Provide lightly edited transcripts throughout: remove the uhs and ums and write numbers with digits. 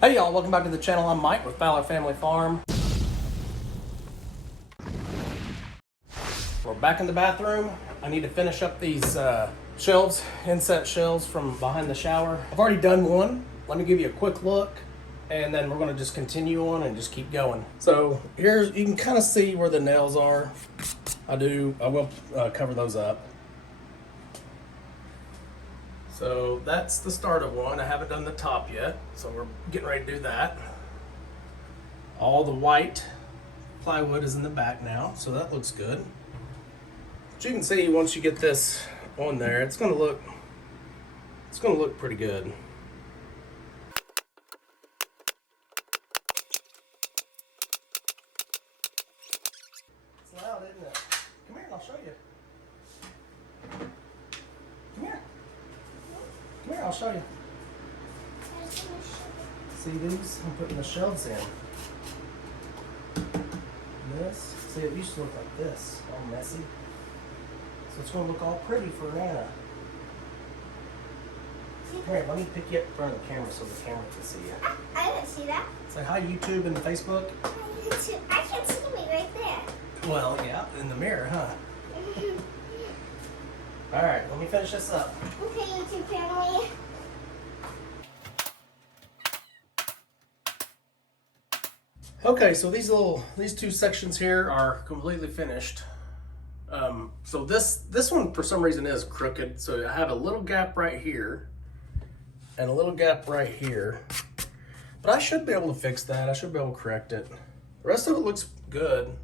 Hey y'all, welcome back to the channel. I'm Mike with Fowler Family Farm. We're back in the bathroom. I need to finish up these shelves, inset shelves from behind the shower. I've already done one. Let me give you a quick look and then we're gonna just continue on and just keep going. So here's, you can kind of see where the nails are. I will cover those up. So that's the start of one. I haven't done the top yet, so we're getting ready to do that. All the white plywood is in the back now, so that looks good. But you can see once you get this on there, it's gonna look pretty good. It's loud, isn't it? Come here and I'll show you. Come here. Come here, I'll show you. See these? I'm putting the shelves in. And this, see, it used to look like this, all messy. So it's going to look all pretty for Nana. Come here, let me pick you up in front of the camera so the camera can see you. I didn't see that. Say hi YouTube and Facebook. I can't see me right there. Well, yeah, in the mirror, huh? All right, let me finish this up. Okay, YouTube family. Okay, so these two sections here are completely finished. So this one for some reason is crooked. So I have a little gap right here and a little gap right here, but I should be able to fix that. I should be able to correct it. The rest of it looks good.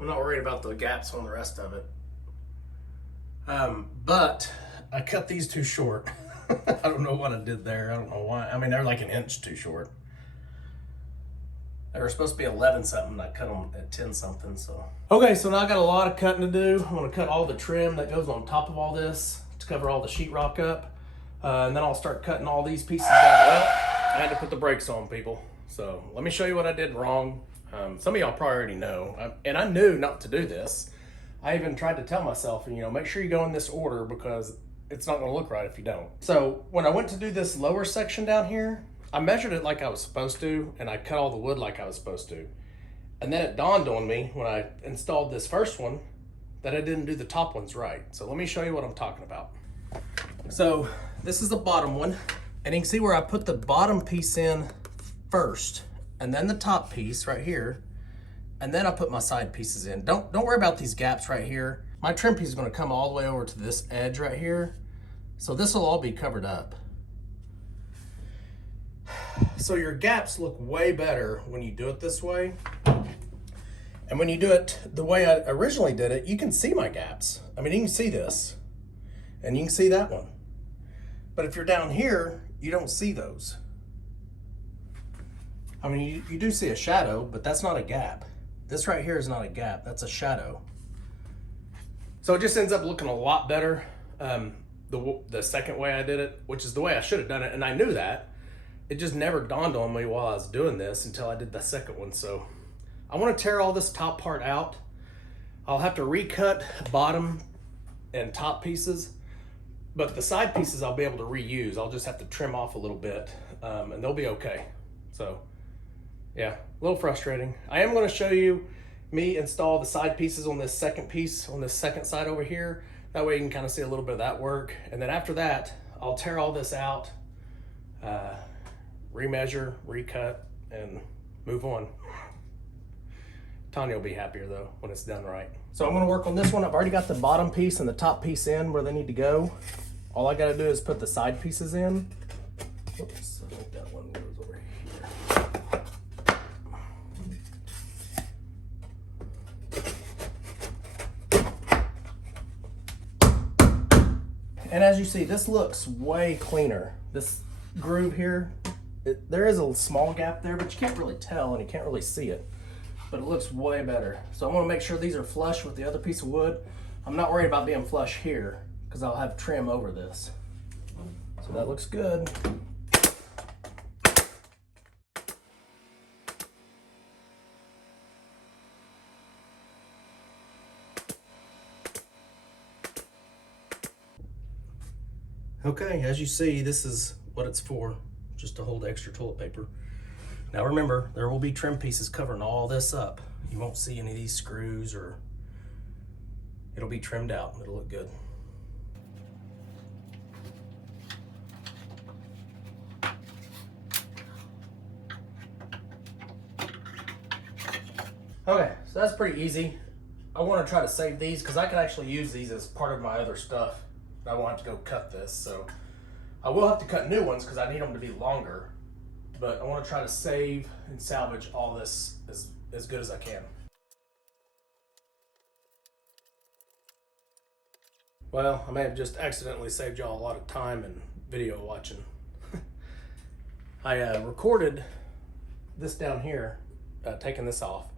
I'm not worried about the gaps on the rest of it. But I cut these too short. I don't know what I did there. I don't know why. I mean, they're like an inch too short. They were supposed to be 11 something. I cut them at 10 something, so. Okay, so now I got a lot of cutting to do. I'm gonna cut all the trim that goes on top of all this to cover all the sheetrock up. And then I'll start cutting all these pieces down. Well, I had to put the brakes on, people. So let me show you what I did wrong. Some of y'all probably already know. And I knew not to do this. I even tried to tell myself, make sure you go in this order because it's not gonna look right if you don't. So when I went to do this lower section down here, I measured it like I was supposed to, and I cut all the wood like I was supposed to. And then it dawned on me when I installed this first one that I didn't do the top ones right. So let me show you what I'm talking about. So this is the bottom one, and you can see where I put the bottom piece in first, and then the top piece right here, and then I put my side pieces in. Don't worry about these gaps right here. My trim piece is gonna come all the way over to this edge right here. So this will all be covered up. So your gaps look way better when you do it this way. And when you do it the way I originally did it, you can see my gaps. I mean, you can see this and you can see that one. But if you're down here, you don't see those. I mean, you do see a shadow, but that's not a gap. This right here is not a gap, that's a shadow. So it just ends up looking a lot better the second way I did it, which is the way I should have done it. And I knew that. It just never dawned on me while I was doing this until I did the second one. So I want to tear all this top part out. I'll have to recut bottom and top pieces, but the side pieces I'll be able to reuse. I'll just have to trim off a little bit and they'll be okay. So yeah, a little frustrating. I am going to show you me install the side pieces on this second piece, on this second side over here. That way you can kind of see a little bit of that work. And then after that, I'll tear all this out, remeasure, recut, and move on. Tanya will be happier though when it's done right. So I'm gonna work on this one. I've already got the bottom piece and the top piece in where they need to go. All I gotta do is put the side pieces in. Oops, I think that one goes over here. And as you see, this looks way cleaner. This groove here, there is a small gap there, but you can't really tell and you can't really see it, but it looks way better. So I want to make sure these are flush with the other piece of wood. I'm not worried about being flush here because I'll have trim over this. So that looks good. Okay, as you see, this is what it's for. just to hold extra toilet paper. Now remember, there will be trim pieces covering all this up. You won't see any of these screws, or it'll be trimmed out. It'll look good. Okay, so that's pretty easy. I want to try to save these because I can actually use these as part of my other stuff. I won't have to go cut this, so I will have to cut new ones because I need them to be longer. But I want to try to save and salvage all this as good as I can. Well, I may have just accidentally saved y'all a lot of time and video watching. I recorded this down here, taking this off,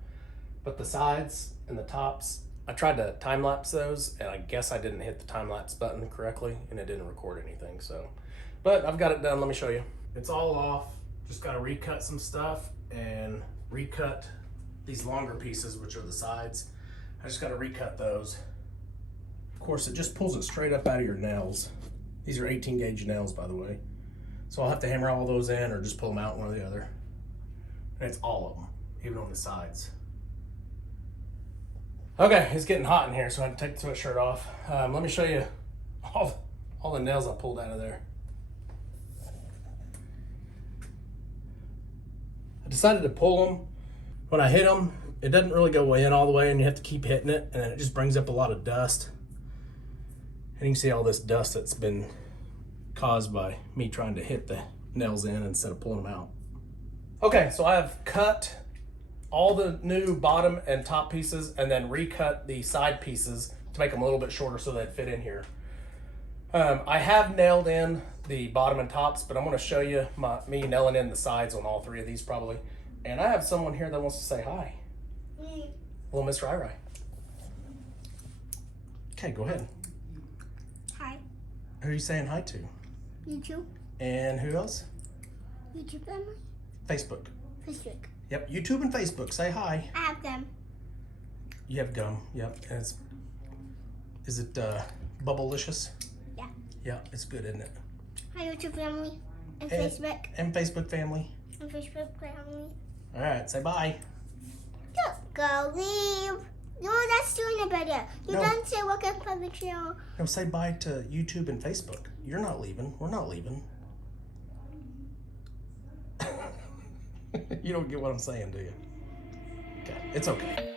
but the sides and the tops, I tried to time lapse those, and I guess I didn't hit the time lapse button correctly, and it didn't record anything. So, but I've got it done. Let me show you. It's all off. Just got to recut some stuff and recut these longer pieces, which are the sides. I just got to recut those. Of course, it just pulls it straight up out of your nails. These are 18 gauge nails, by the way. So I'll have to hammer all those in or just pull them out one or the other. And it's all of them, even on the sides. Okay, it's getting hot in here, so I have to take the sweatshirt off. Let me show you all the nails I pulled out of there. I decided to pull them. When I hit them, it doesn't really go in all the way, and you have to keep hitting it, and then it just brings up a lot of dust. And you can see all this dust that's been caused by me trying to hit the nails in instead of pulling them out. Okay, so I have cut all the new bottom and top pieces and then recut the side pieces to make them a little bit shorter so they'd fit in here. I have nailed in the bottom and tops, but I'm going to show you me nailing in the sides on all three of these probably. And I have someone here that wants to say hi. Little Miss Rai Rai. Okay, go ahead. Hi. Who are you saying hi to? YouTube. And who else? YouTube family. Facebook. Facebook. Yep, YouTube and Facebook. Say hi. I have them. You have gum. Yep. And is it Bubblicious? Yeah. Yeah, it's good, isn't it? Hi YouTube family. And Facebook. And Facebook family. And Facebook family. All right, say bye. Don't go leave. No, that's doing it better. You No. don't say welcome to the channel. No, say bye to YouTube and Facebook. You're not leaving. We're not leaving. You don't get what I'm saying, do you? Okay, it's okay.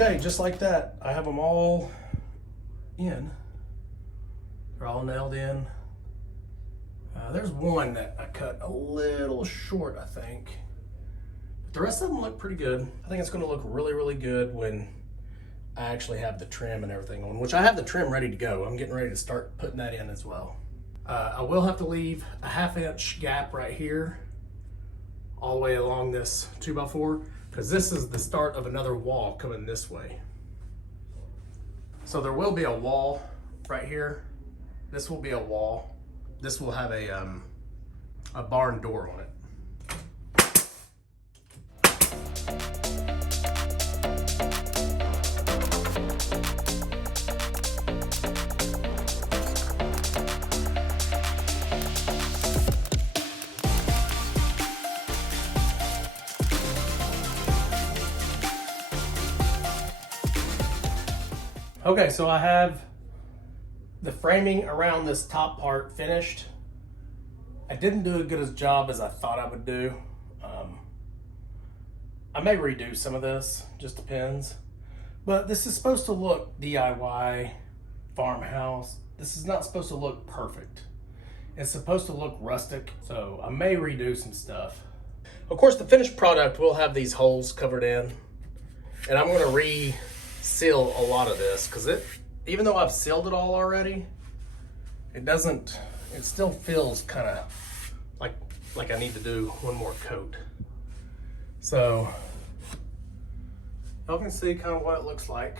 Okay, just like that, I have them all in. They're all nailed in. There's one that I cut a little short, I think. But the rest of them look pretty good. I think it's gonna look really, really good when I actually have the trim and everything on, which I have the trim ready to go. I'm getting ready to start putting that in as well. I will have to leave a 1/2 inch gap right here all the way along this 2x4, because this is the start of another wall coming this way. So there will be a wall right here, This will be a wall. This will have a barn door on it. Okay, so I have the framing around this top part finished. I didn't do as good a job as I thought I would do. I may redo some of this, just depends. But this is supposed to look DIY, farmhouse. This is not supposed to look perfect. It's supposed to look rustic, so I may redo some stuff. Of course, the finished product will have these holes covered in, and I'm gonna re-seal a lot of this, because even though I've sealed it all already, it still feels kind of like I need to do one more coat. So y'all can see kind of what it looks like.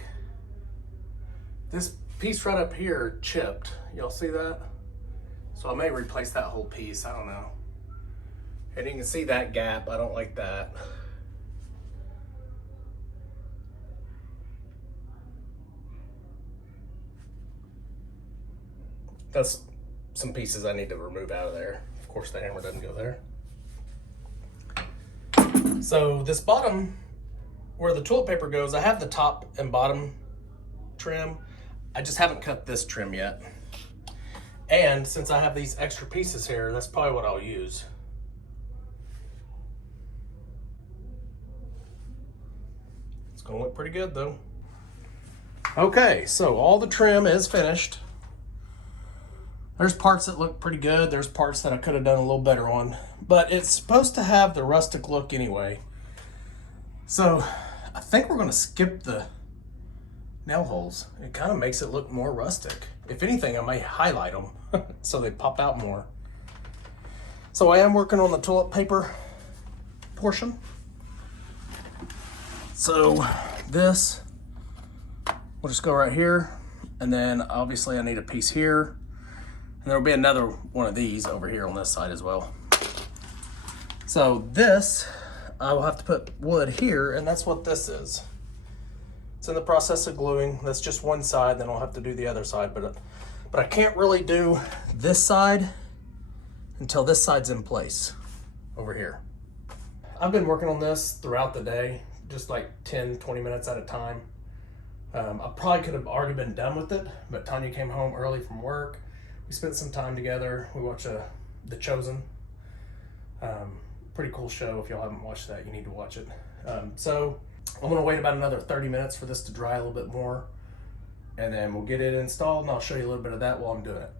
This piece right up here chipped. Y'all see that? So I may replace that whole piece. I don't know. And you can see that gap. I don't like that. That's some pieces I need to remove out of there. Of course, the hammer doesn't go there. So this bottom, where the toilet paper goes, I have the top and bottom trim. I just haven't cut this trim yet. And since I have these extra pieces here, that's probably what I'll use. It's gonna look pretty good though. Okay, so all the trim is finished. There's parts that look pretty good. There's parts that I could have done a little better on, but it's supposed to have the rustic look anyway. So I think we're gonna skip the nail holes. It kind of makes it look more rustic. If anything, I may highlight them so they pop out more. So I am working on the toilet paper portion. So this, we'll just go right here. And then obviously I need a piece here. And there will be another one of these over here on this side as well. So this, I will have to put wood here, and that's what this is. It's in the process of gluing. That's just one side, then I'll have to do the other side. But I can't really do this side until this side's in place over here. I've been working on this throughout the day, just like 10, 20 minutes at a time. I probably could have already been done with it, but Tanya came home early from work. We spent some time together. We watched The Chosen. Pretty cool show. If y'all haven't watched that, you need to watch it. So I'm gonna wait about another 30 minutes for this to dry a little bit more, and then we'll get it installed, and I'll show you a little bit of that while I'm doing it.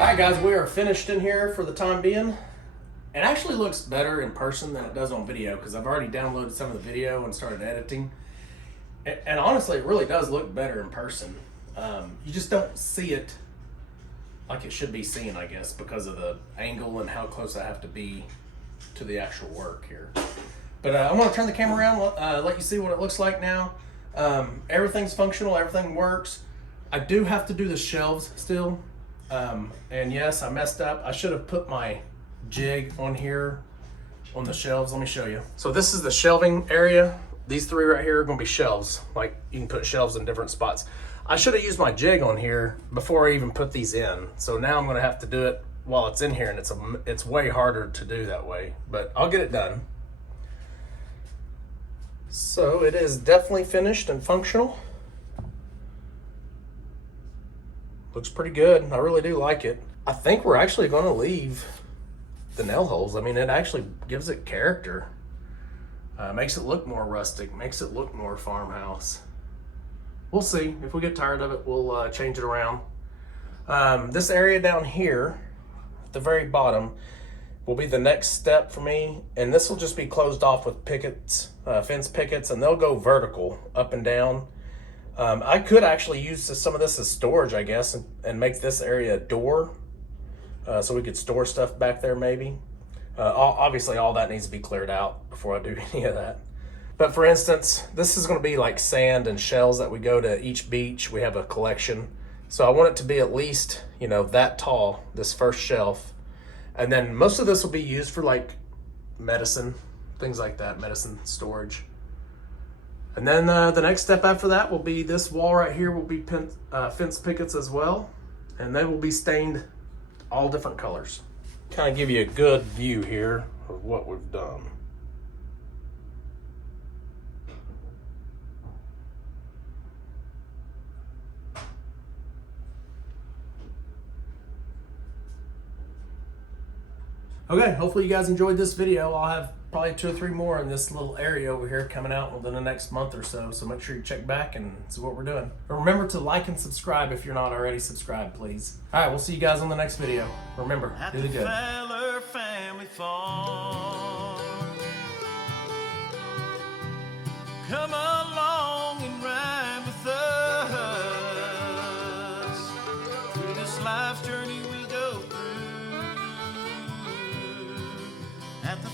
All right, guys, we are finished in here for the time being. It actually looks better in person than it does on video because I've already downloaded some of the video and started editing. And honestly, it really does look better in person. You just don't see it like it should be seen, I guess, because of the angle and how close I have to be to the actual work here. But I want to turn the camera around, let you see what it looks like now. Everything's functional, everything works. I do have to do the shelves still. And yes, I messed up. I should have put my jig on here on the shelves. Let me show you. So this is the shelving area. These three right here are gonna be shelves. Like you can put shelves in different spots. I should have used my jig on here before I even put these in. So now I'm gonna have to do it while it's in here, and it's way harder to do that way, but I'll get it done. So it is definitely finished and functional. Looks pretty good. I really do like it. I think we're actually gonna leave the nail holes. I mean, it actually gives it character. Makes it look more rustic, makes it look more farmhouse. We'll see. If we get tired of it, we'll change it around. This area down here, at the very bottom, will be the next step for me. And this will just be closed off with pickets, fence pickets, and they'll go vertical, up and down. I could actually use some of this as storage, I guess, and make this area a door. So we could store stuff back there maybe. Obviously all that needs to be cleared out before I do any of that. But for instance, this is gonna be like sand and shells that we go to each beach. We have a collection. So I want it to be at least, you know, that tall, this first shelf. And then most of this will be used for like medicine, things like that, medicine storage. And then the next step after that will be this wall right here will be fence pickets as well. And they will be stained all different colors. Kind of give you a good view here of what we've done. Okay, hopefully you guys enjoyed this video. I'll have probably 2 or 3 more in this little area over here coming out within the next month or so. So make sure you check back and see what we're doing. But remember to like and subscribe if you're not already subscribed, please. All right, we'll see you guys on the next video. Remember, do the good. Fowler family farm. Come along and ride with us through this life's journey we go through at the